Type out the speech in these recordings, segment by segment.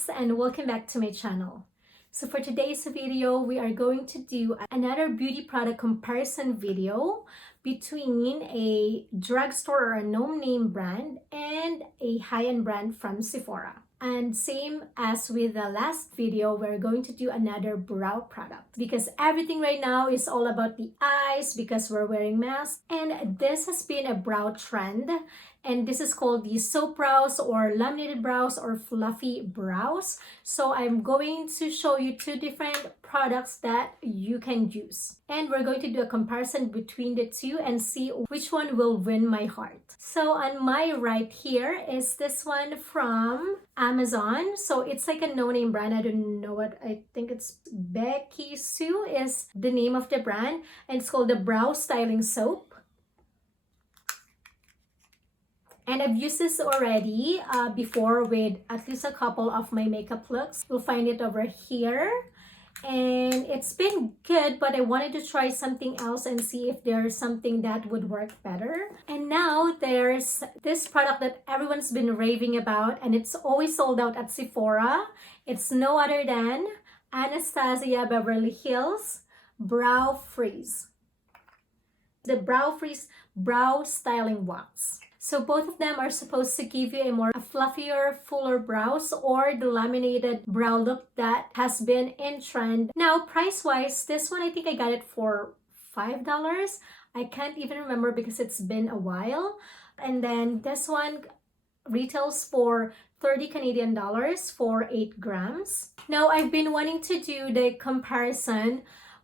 guys, and welcome back to my channel. So for today's video, we are going to do another beauty product comparison video between a drugstore or a no-name brand and a high-end brand from Sephora. And same as with the last video, we're going to do another brow product because everything right now is all about the eyes because we're wearing masks. And this has been a brow trend. And this is called the soap brows or laminated brows or fluffy brows. So I'm going to show you two different products that you can use. And we're going to do a comparison between the two and see which one will win my heart. So on my right here is this one from Amazon. So it's like a no-name brand. I don't know what, I think it's Becky Sue is the name of the brand. And it's called the Brow Styling Soap. And I've used this already before with at least a couple of my makeup looks. You'll find it over here. And it's been good, but I wanted to try something else and see if there's something that would work better. And now there's this product that everyone's been raving about, and it's always sold out at Sephora. It's no other than Anastasia Beverly Hills Brow Freeze. The Brow Freeze Brow Styling Wax. So both of them are supposed to give you a fluffier, fuller brows or the laminated brow look that has been in trend. Now, price-wise, this one I think I got it for $5. I can't even remember because it's been a while. And then this one retails for 30 Canadian dollars for 8 grams. Now, I've been wanting to do the comparison,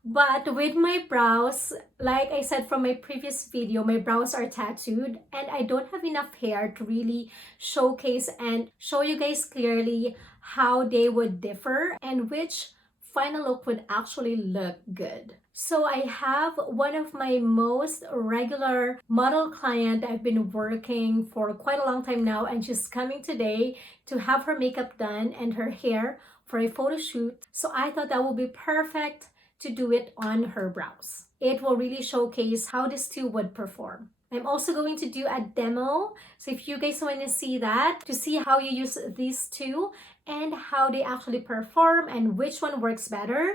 but with my brows, like I said from my previous video, my brows are tattooed and I don't have enough hair to really showcase and show you guys clearly how they would differ and which final look would actually look good. So I have one of my most regular model client. I've been working for quite a long time now, and she's coming today to have her makeup done and her hair for a photo shoot. So I thought that would be perfect to do it on her brows. It will really showcase how these two would perform. I'm also going to do a demo. So if you guys want to see that, to see how you use these two and how they actually perform and which one works better,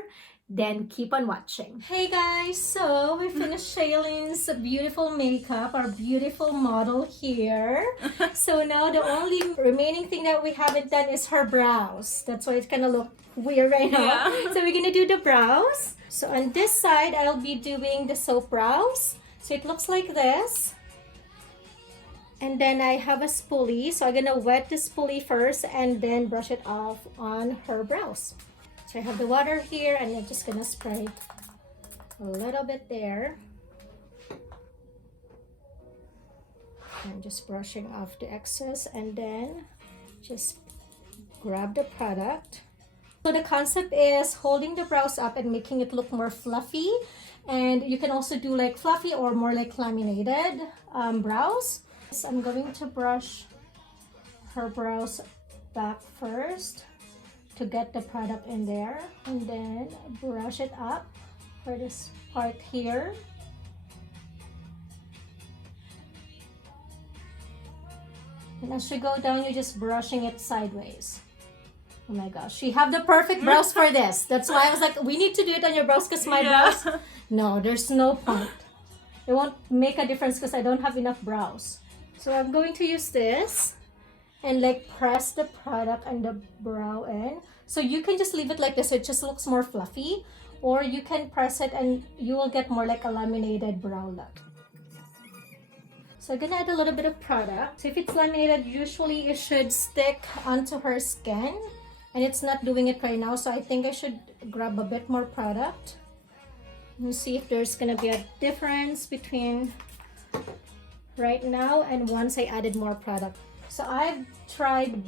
then keep on watching. Hey guys, so we finished Shaylene's beautiful makeup, our beautiful model here. So now the only remaining thing that we haven't done is her brows. That's why it's kind of look weird right now. Yeah. So we're gonna do the brows. So on this side, I'll be doing the soap brows. So it looks like this. And then I have a spoolie. So I'm gonna wet the spoolie first and then brush it off on her brows. So I have the water here and I'm just gonna spray a little bit there. I'm just brushing off the excess and then just grab the product. So the concept is holding the brows up and making it look more fluffy. And you can also do like fluffy or more like laminated brows. So I'm going to brush her brows back first to get the product in there, and then brush it up for this part here. And as you go down, you're just brushing it sideways. Oh my gosh, you have the perfect brows for this. That's why I was like, we need to do it on your brows because my brows, no, there's no point. It won't make a difference because I don't have enough brows. So I'm going to use this and like press the product and the brow in. So you can just leave it like this so it just looks more fluffy, or you can press it and you will get more like a laminated brow look. So I'm gonna add a little bit of product. So if it's laminated, usually it should stick onto her skin, and it's not doing it right now. So I think I should grab a bit more product and see if there's gonna be a difference between right now and once I added more product. So I've tried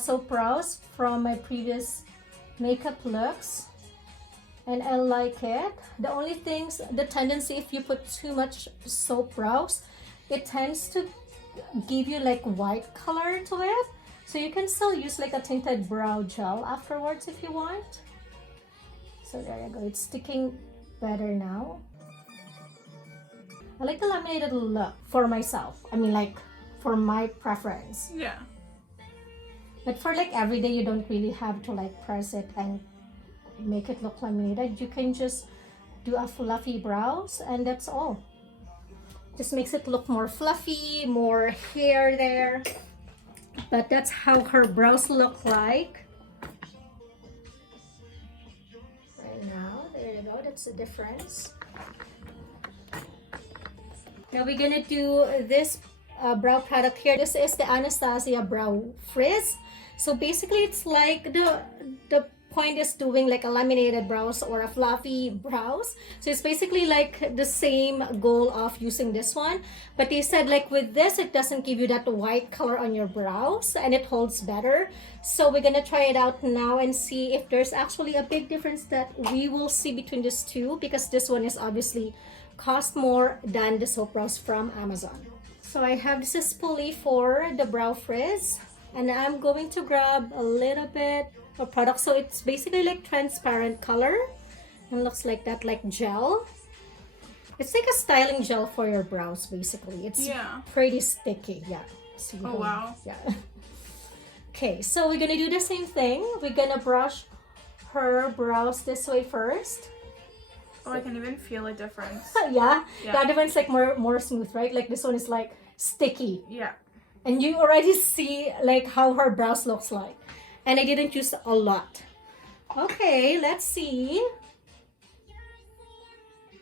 soap brows from my previous makeup looks and I like it. The only things, the tendency if you put too much soap brows, it tends to give you like white color to it. So you can still use like a tinted brow gel afterwards if you want. So there you go, it's sticking better now. I like the laminated look for myself. I mean like for my preference. Yeah. But for like every day, you don't really have to like press it and make it look laminated. You can just do a fluffy brows and that's all. Just makes it look more fluffy, more hair there. But that's how her brows look like. Right now, there you go, that's the difference. Now we're gonna do this brow product here. This is the Anastasia Brow Freeze. So basically it's like the point is doing like a laminated brows or a fluffy brows. So it's basically like the same goal of using this one, but they said like with this it doesn't give you that white color on your brows and it holds better. So we're gonna try it out now and see if there's actually a big difference that we will see between these two, because this one is obviously cost more than the soap brows from Amazon. So I have this spoolie for the brow frizz and I'm going to grab a little bit of product. So it's basically like transparent color and looks like that, like gel. It's like a styling gel for your brows basically. It's pretty sticky. Yeah. So wow. Yeah. Okay, so we're gonna do the same thing. We're gonna brush her brows this way first. Oh, I can even feel a difference. Yeah, the other one's like more smooth, right? Like this one is like sticky. Yeah. And you already see like how her brows looks like. And I didn't use a lot. Okay, let's see.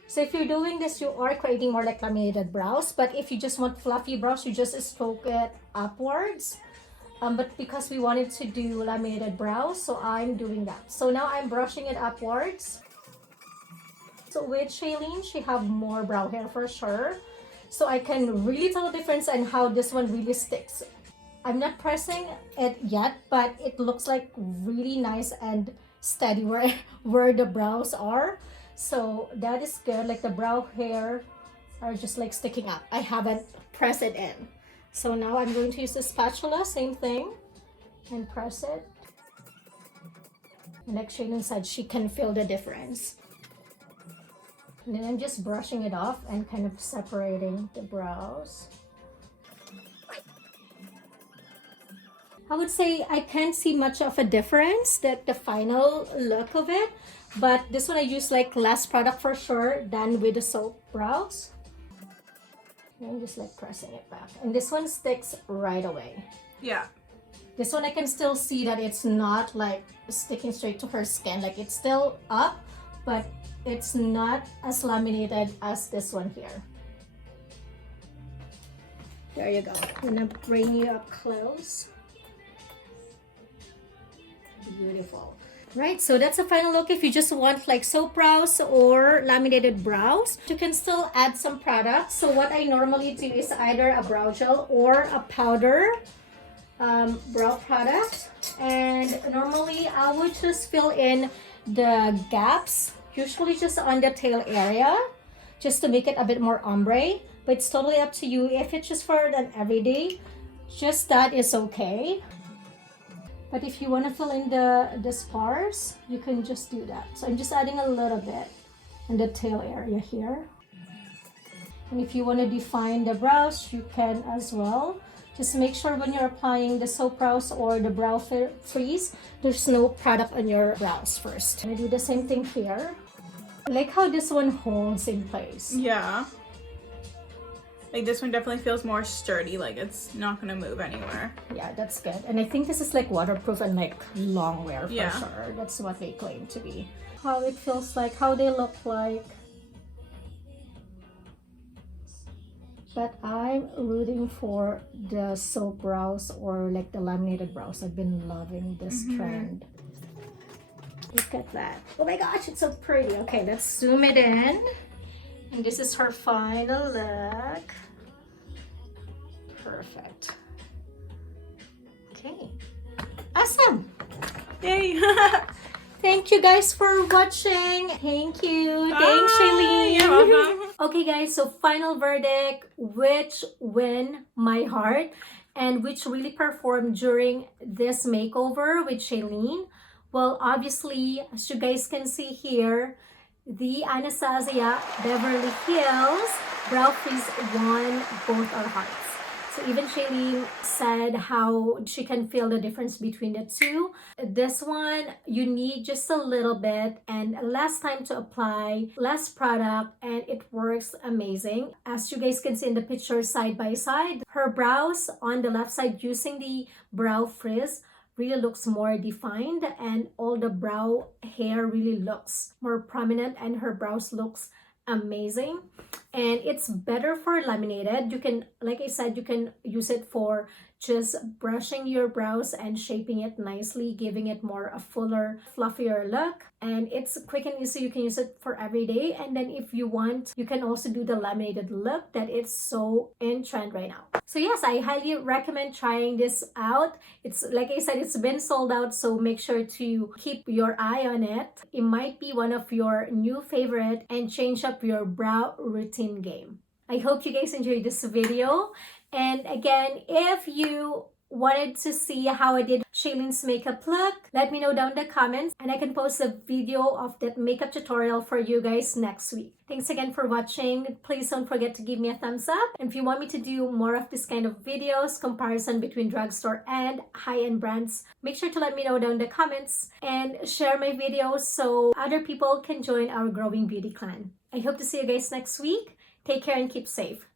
So if you're doing this, you are creating more like laminated brows. But if you just want fluffy brows, you just stroke it upwards. But because we wanted to do laminated brows, so I'm doing that. So now I'm brushing it upwards. So with Shailene, she have more brow hair for sure. So I can really tell the difference and how this one really sticks. I'm not pressing it yet, but it looks like really nice and steady where the brows are. So that is good. Like the brow hair are just like sticking up. I haven't pressed it in. So now I'm going to use the spatula, same thing, and press it. And like Shailene said, she can feel the difference. And then I'm just brushing it off and kind of separating the brows. I would say I can't see much of a difference, that the final look of it, but this one I use like less product for sure than with the soap brows. And I'm just like pressing it back. And this one sticks right away. Yeah. This one I can still see that it's not like sticking straight to her skin. Like it's still up, but it's not as laminated as this one here. There you go. I'm gonna bring you up close. Beautiful. Right, so that's the final look. If you just want like soap brows or laminated brows, you can still add some products. So what I normally do is either a brow gel or a powder brow product. And normally I would just fill in the gaps, usually just on the tail area, just to make it a bit more ombre. But it's totally up to you. If it's just for an everyday, just that is okay. But if you want to fill in the spars, you can just do that. So I'm just adding a little bit in the tail area here. And if you want to define the brows, you can as well. Just make sure when you're applying the soap brows or the brow freeze, there's no product on your brows first. I do the same thing here. I like how this one holds in place. Yeah. Like this one definitely feels more sturdy, like it's not gonna move anywhere. Yeah, that's good. And I think this is like waterproof and like long wear for Yeah. sure. That's what they claim to be. How it feels like, how they look like. But I'm rooting for the soap brows or like the laminated brows. I've been loving this trend. Look at that. Oh my gosh, it's so pretty. Okay, let's zoom it in. And this is her final look. Perfect. Okay. Awesome. Yay! Thank you guys for watching. Thank you. Thanks, Shailene. You're welcome. Okay, guys, so final verdict. Which win my heart and which really performed during this makeover with Shailene? Well, obviously, as you guys can see here, the Anastasia Beverly Hills Brow Freeze won both our hearts. So even Shailene said how she can feel the difference between the two. This one, you need just a little bit and less time to apply, less product, and it works amazing. As you guys can see in the picture side by side, her brows on the left side using the Brow Freeze really looks more defined, and all the brow hair really looks more prominent, and her brows looks amazing. And it's better for laminated. You can, like I said, you can use it for just brushing your brows and shaping it nicely, giving it more a fuller, fluffier look. And it's quick and easy. You can use it for every day. And then if you want, you can also do the laminated look that is so in trend right now. So yes, I highly recommend trying this out. It's like I said, it's been sold out, so make sure to keep your eye on it. It might be one of your new favorite and change up your brow routine game. I hope you guys enjoyed this video. And again, if you wanted to see how I did Shailene's makeup look, let me know down in the comments, and I can post a video of that makeup tutorial for you guys next week. Thanks again for watching. Please don't forget to give me a thumbs up. And if you want me to do more of this kind of videos, comparison between drugstore and high-end brands, make sure to let me know down in the comments and share my videos so other people can join our growing beauty clan. I hope to see you guys next week. Take care and keep safe.